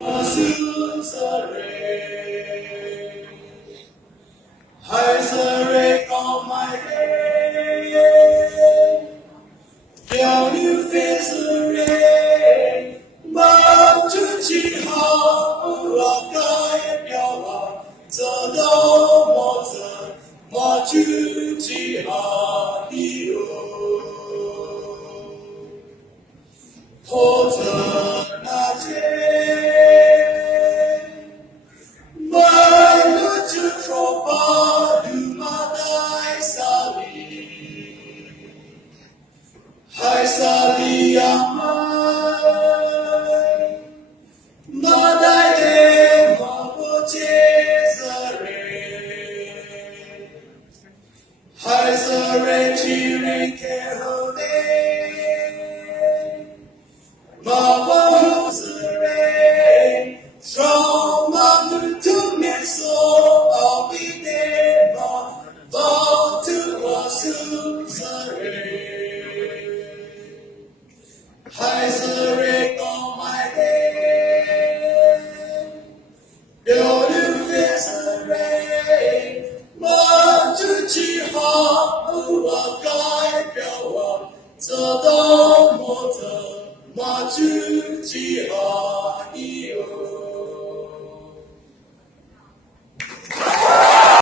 Isaac on my day, theo như phía dưới bao chú chỉ họ là cái theo họ giờ đâu một giờ mà chú chỉ họ đi hồ giờ là chết mai lúc chưa cho ba đừng mà đại xa đi hai xa đi mai mà đại đêm mà vô chế giờ hai giờ chỉ kẻ hậu mà vô giờ trong mà người thương miền số ở bên đêm mà vào thứ hòa sự giờ hai giờ có mai đêm đều như phía giờ mà chú chỉ họ là cái kéo giờ đó một giờ mà chú chỉ họ yêu